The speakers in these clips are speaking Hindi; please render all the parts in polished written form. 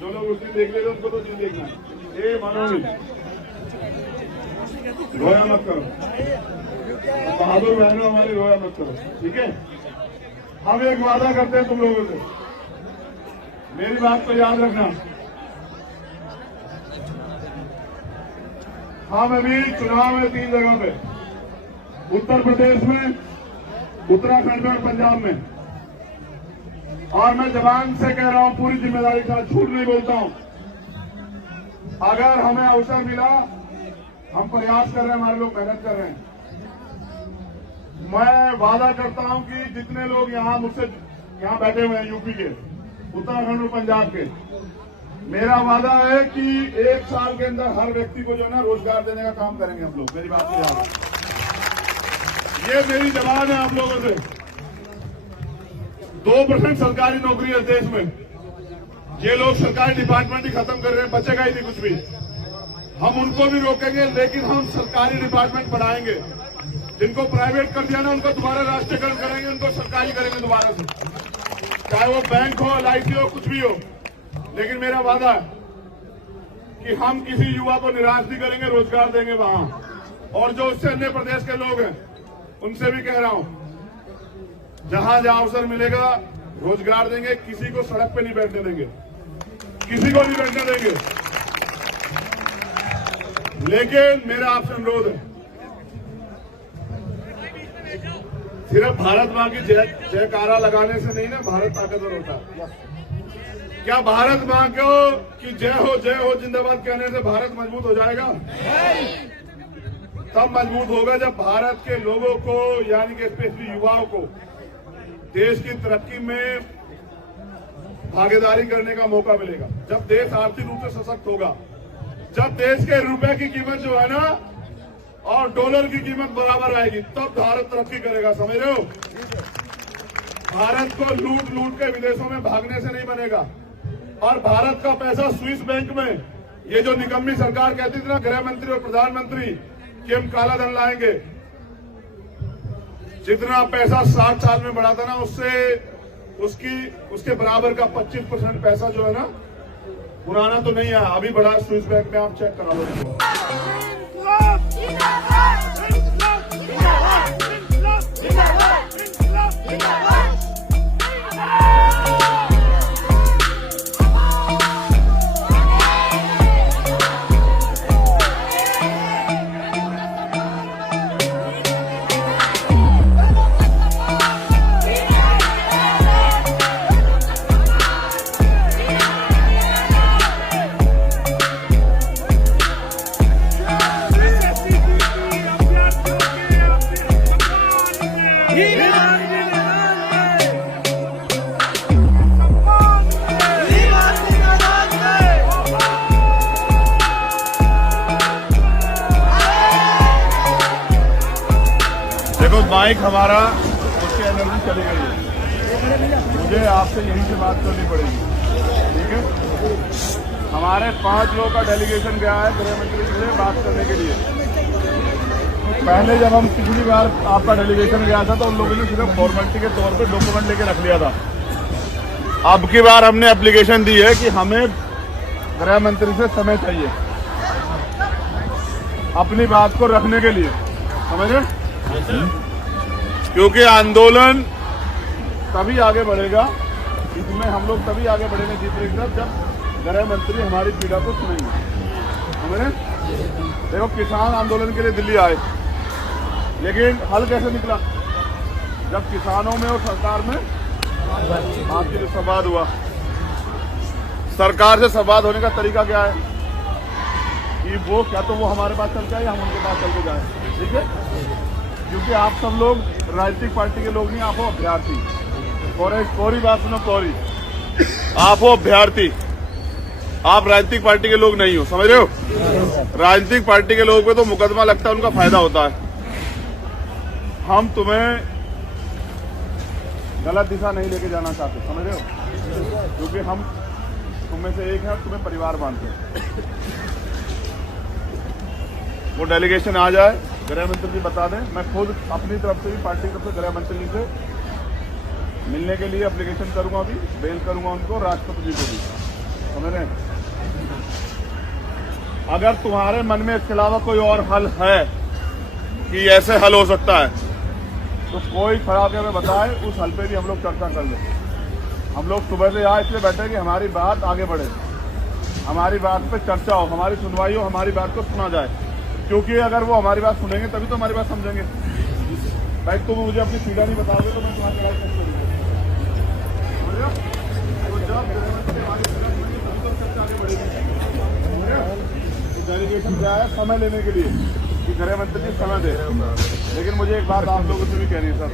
जो लोग उस दिन देख लेते उनको तो दिन देखना। ये मनोज रोया मत करो, बहादुर बहनों हमारी रोया मत करो, ठीक है। हम एक वादा करते हैं तुम लोगों से, मेरी बात को याद रखना। हम अभी चुनाव में 3 जगह पे, उत्तर प्रदेश में, उत्तराखंड में और पंजाब में, और मैं जबान से कह रहा हूं पूरी जिम्मेदारी के साथ, झूठ नहीं बोलता हूं। अगर हमें अवसर मिला, हम प्रयास कर रहे हैं, हमारे लोग मेहनत कर रहे हैं। मैं वादा करता हूं कि जितने लोग यहां मुझसे यहां बैठे हुए हैं, यूपी के, उत्तराखंड और पंजाब के, मेरा वादा है कि 1 साल के अंदर हर व्यक्ति को जो है ना रोजगार देने का काम करेंगे हम लोग। मेरी बात को याद, ये मेरी जबान है आप लोगों से। 2% सरकारी नौकरी है देश में, ये लोग सरकारी डिपार्टमेंट ही खत्म कर रहे हैं, बचेगा ही नहीं कुछ भी। हम उनको भी रोकेंगे, लेकिन हम सरकारी डिपार्टमेंट बढ़ाएंगे। जिनको प्राइवेट कर दिया ना, उनको दोबारा राष्ट्रीयकरण करेंगे, उनको सरकारी करेंगे दोबारा से, चाहे वो बैंक हो, LIC हो, कुछ भी हो। लेकिन मेरा वादा है कि हम किसी युवा को निराश नहीं करेंगे, रोजगार देंगे वहां। और जो उससे अन्य प्रदेश के लोग हैं, उनसे भी कह रहा हूं, जहां जहां अवसर मिलेगा रोजगार देंगे, किसी को सड़क पे नहीं बैठने देंगे, किसी को नहीं बैठने देंगे। लेकिन मेरा आपसे अनुरोध है, सिर्फ भारत मां की जयकारा लगाने से नहीं ना भारत ताकतवर होता। क्या भारत मां को कि जय हो जिंदाबाद कहने से भारत मजबूत हो जाएगा? तब मजबूत होगा जब भारत के लोगों को, यानी कि स्पेशली युवाओं को, देश की तरक्की में भागीदारी करने का मौका मिलेगा। जब देश आर्थिक रूप से सशक्त होगा, जब देश के रुपए की कीमत जो है ना और डॉलर की कीमत बराबर आएगी, तब भारत तरक्की करेगा। समझ रहे हो? भारत को लूट के विदेशों में भागने से नहीं बनेगा। और भारत का पैसा स्विस बैंक में, ये जो निकम्मी सरकार कहती थी ना, गृह मंत्री और प्रधानमंत्री, कि हम काला धन लाएंगे, जितना पैसा 60 साल में बढ़ा था ना, उससे उसके बराबर का 25% पैसा जो है ना, पुराना तो नहीं है, अभी बढ़ा स्विस बैंक में। आप चेक करा लो। देखो माइक हमारा, उसकी एनर्जी चली गई है, मुझे आपसे यहीं से बात करनी पड़ेगी। ठीक है। हमारे 5 लोगों का डेलीगेशन गया है गृह मंत्री से बात करने के लिए। पहले जब हम पिछली बार आपका डेलीगेशन गया था तो उन लोगों ने सिर्फ फॉर्मेलिटी के तौर पे डॉक्यूमेंट लेके रख लिया था। अब की बार हमने एप्लीकेशन दी है कि हमें गृह मंत्री से समय चाहिए अपनी बात को रखने के लिए, समझ रहे? क्योंकि आंदोलन तभी आगे बढ़ेगा, इसमें हम लोग तभी आगे बढ़ेंगे जीतने की तरफ जब गृह मंत्री हमारी पीड़ा को सुनेंगे, समझ रहे? देखो, किसान आंदोलन के लिए दिल्ली आए, लेकिन हल कैसे निकला? जब किसानों में और सरकार में आपसी जो संवाद हुआ। सरकार से संवाद होने का तरीका क्या है कि वो क्या तो वो हमारे पास चल जाए या हम उनके पास चल के जाए, ठीक है? क्योंकि आप सब लोग राजनीतिक पार्टी के लोग नहीं, आप हो अभ्यर्थी। कोरी बात सुनो, कोरी, आप हो अभ्यर्थी, आप राजनीतिक पार्टी के लोग नहीं हो, समझ रहे हो? राजनीतिक पार्टी के लोगों पे तो मुकदमा लगता है, उनका फायदा होता है। हम तुम्हें गलत दिशा नहीं लेके जाना चाहते, समझ रहे हो? क्योंकि हम तुम्हें से एक है, तुम्हें परिवार मानते हैं। वो डेलीगेशन आ जाए, गृह मंत्री जी बता दें, मैं खुद अपनी तरफ से भी पार्टी की तरफ से गृह मंत्री जी से मिलने के लिए एप्लीकेशन करूंगा, अभी बेल करूंगा उनको, राष्ट्रपति जी को भी, समझ रहे हैं? अगर तुम्हारे मन में इसके अलावा कोई और हल है कि ऐसे हल हो सकता है तो कोई खड़ा होकर हमें बताए, उस हल पे भी हम लोग चर्चा कर लें। हम लोग सुबह से यहाँ इसलिए बैठे कि हमारी बात आगे बढ़े, हमारी बात पे चर्चा हो, हमारी सुनवाई हो, हमारी बात को सुना जाए। क्योंकि अगर वो हमारी बात सुनेंगे तभी तो हमारी बात समझेंगे। भाई तुम मुझे अपनी पीड़ा नहीं बताओगे तो मैं तुम्हारी लड़ाई कैसे करूँगा? तो जब हमारी चर्चा आगे बढ़ेगी, डेलीगेशन क्या है समय लेने के लिए कि गृह मंत्री जी समय दे। लेकिन मुझे एक बात आप लोगों से भी कहनी है सर,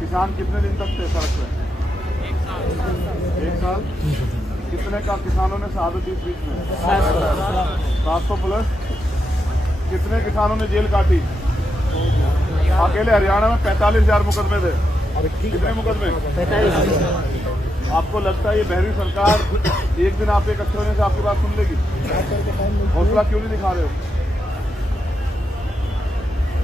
किसान कितने दिन तक थे सड़क पे? 1 साल। कितने का किसानों ने शहादत इस बीच में? 700 प्लस। कितने किसानों ने जेल काटी? अकेले हरियाणा में 45,000 मुकदमे थे। कितने मुकदमे? 45,000। आपको लगता है ये बहरी सरकार एक दिन आप एक अच्छे होने से आपकी बात सुन लेगी? हौसला क्यों नहीं दिखा रहे हो?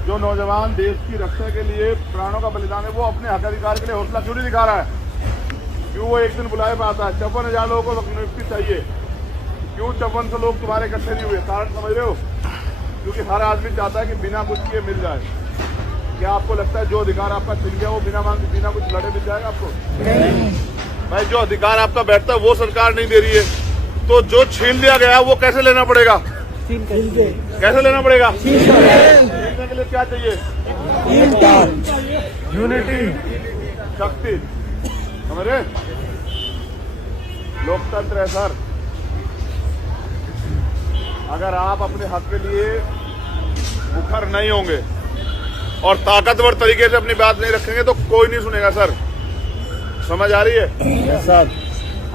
जो नौजवान देश की रक्षा के लिए प्राणों का बलिदान है, वो अपने हक अधिकार के लिए हौसला क्यों नहीं दिखा रहा है? क्यों वो एक दिन बुलाए पे आता है? 54,000 लोगों को नियुक्ति चाहिए, क्यों 5400 लोग तुम्हारे इकट्ठे नहीं हुए? कारण समझ रहे हो? क्योंकि हर आदमी चाहता है कि बिना कुछ किए मिल जाए। क्या आपको लगता है जो अधिकार आपका छिन गया वो बिना कुछ लड़े मिल जाएगा आपको? भाई, जो अधिकार आपका बैठता है वो सरकार नहीं दे रही है, तो जो छीन लिया गया वो कैसे लेना पड़ेगा? कैसे लेना पड़ेगा? छीनने के लिए क्या चाहिए? यूनिटी, शक्ति, समझ रहे? लोकतंत्र है सर। अगर आप अपने हक के लिए मुखर नहीं होंगे और ताकतवर तरीके से अपनी बात नहीं रखेंगे तो कोई नहीं सुनेगा सर। समझ आ रही है सर?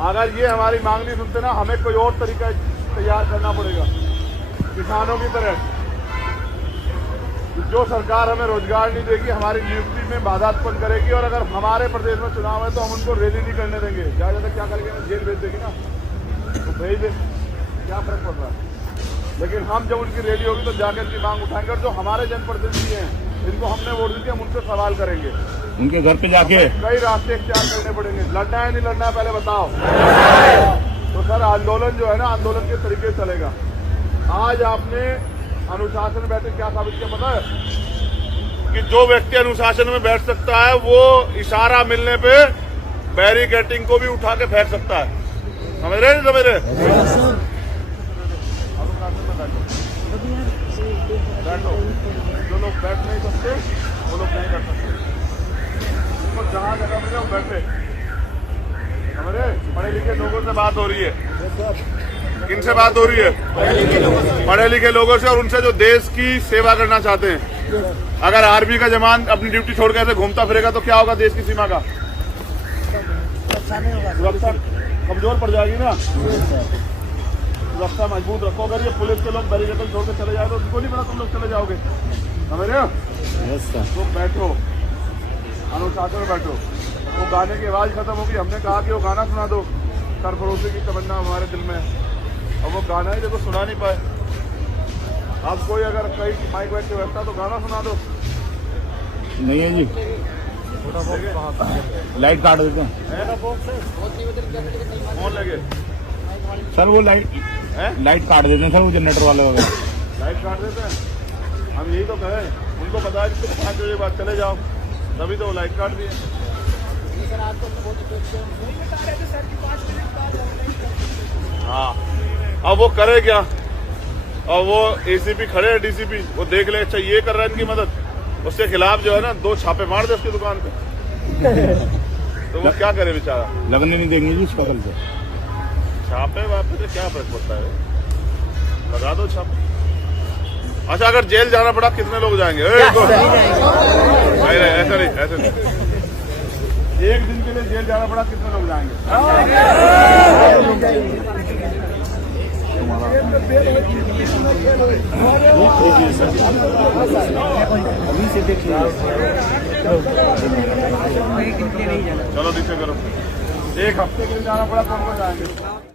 अगर ये हमारी मांग नहीं सुनते ना, हमें कोई और तरीका तैयार करना पड़ेगा किसानों की तरह। जो सरकार हमें रोजगार नहीं देगी, हमारी नियुक्ति में बाधा उत्पन्न करेगी, और अगर हमारे प्रदेश में चुनाव है तो हम उनको रैली नहीं करने देंगे। ज्यादा क्या करेंगे? जेल भेज देगी ना, तो भेज दे, क्या फर्क पड़ रहा है? लेकिन हम जब उनकी रैली होगी तो जाकर की मांग उठाएंगे, और जो हमारे जनप्रतिनिधि हैं जिनको हमने वोट दी थी, हम उनसे सवाल करेंगे, उनके घर पे जाके। कई रास्ते इख्तियार करने पड़ेंगे। लड़ना है नहीं लड़ना है पहले बताओ। तो सर आंदोलन जो है ना, आंदोलन के तरीके चलेगा। आज आपने अनुशासन में बैठे क्या साबित किया पता है? कि जो व्यक्ति अनुशासन में बैठ सकता है वो इशारा मिलने पे बैरिकेडिंग को भी उठा के फेंक सकता है। समझ रहे? समझ रहे? बैठो। जो लोग बैठ नहीं सकते वो लोग नहीं कर सकते, उनको जहाँ जगह मिले वो बैठे। समझ रहे? पढ़े लिखे लोगों से बात हो रही है। किनसे बात हो रही है? पढ़े लिखे लोगों से, और उनसे जो देश की सेवा करना चाहते हैं। अगर आर्मी का जवान अपनी ड्यूटी छोड़ के ऐसे घूमता फिरेगा तो क्या होगा देश की सीमा का? सुरक्षा कमजोर पड़ जाएगी ना। सुरक्षा मजबूत रखो। अगर ये पुलिस के लोग बैरिकेड छोड़ के चले जाए तो उनको नहीं पता तुम लोग चले जाओगे। समझ रहे हो? तो बैठो, अनुशासन में बैठो। वो गाने की आवाज खत्म होगी। हमने कहा कि वो गाना सुना दो, सरफरोशी की तमन्ना हमारे दिल में है। अब वो गाना ही देखो सुना नहीं पाए। आप कोई अगर कहीं माइक वाइक की व्यवस्था तो गाना सुना दो। नहीं है जी, लाइट काट देते हैं फोन लगे सर, वो लाइट काट देते हैं सर, वो जनरेटर वाले वगैरह लाइट काट देते हैं। हम यही तो कहें, उनको पता है कि तुम 5 बजे बाद चले जाओ, तभी तो वो लाइट काट दिए। हाँ, अब वो करे क्या? और वो एसीपी खड़े हैं, डीसीपी, वो देख ले, अच्छा ये कर रहा है इनकी मदद, उसके खिलाफ जो है ना 2 छापे मार दे उसकी दुकान पे। तो वो क्या करे बेचारा? लगने नहीं देंगे जी उसका कल से। छापे वापे से क्या फर्क पड़ता है, लगा दो छापे। अच्छा, अगर जेल जाना पड़ा कितने लोग जाएंगे? नहीं, ऐसा नहीं, ऐसा नहीं। एक दिन के लिए जेल जाना पड़ा कितने लोग जाएंगे? चलो नीचे करो। एक हफ्ते के लिए जाना पड़ा कौन कौन जाएंगे?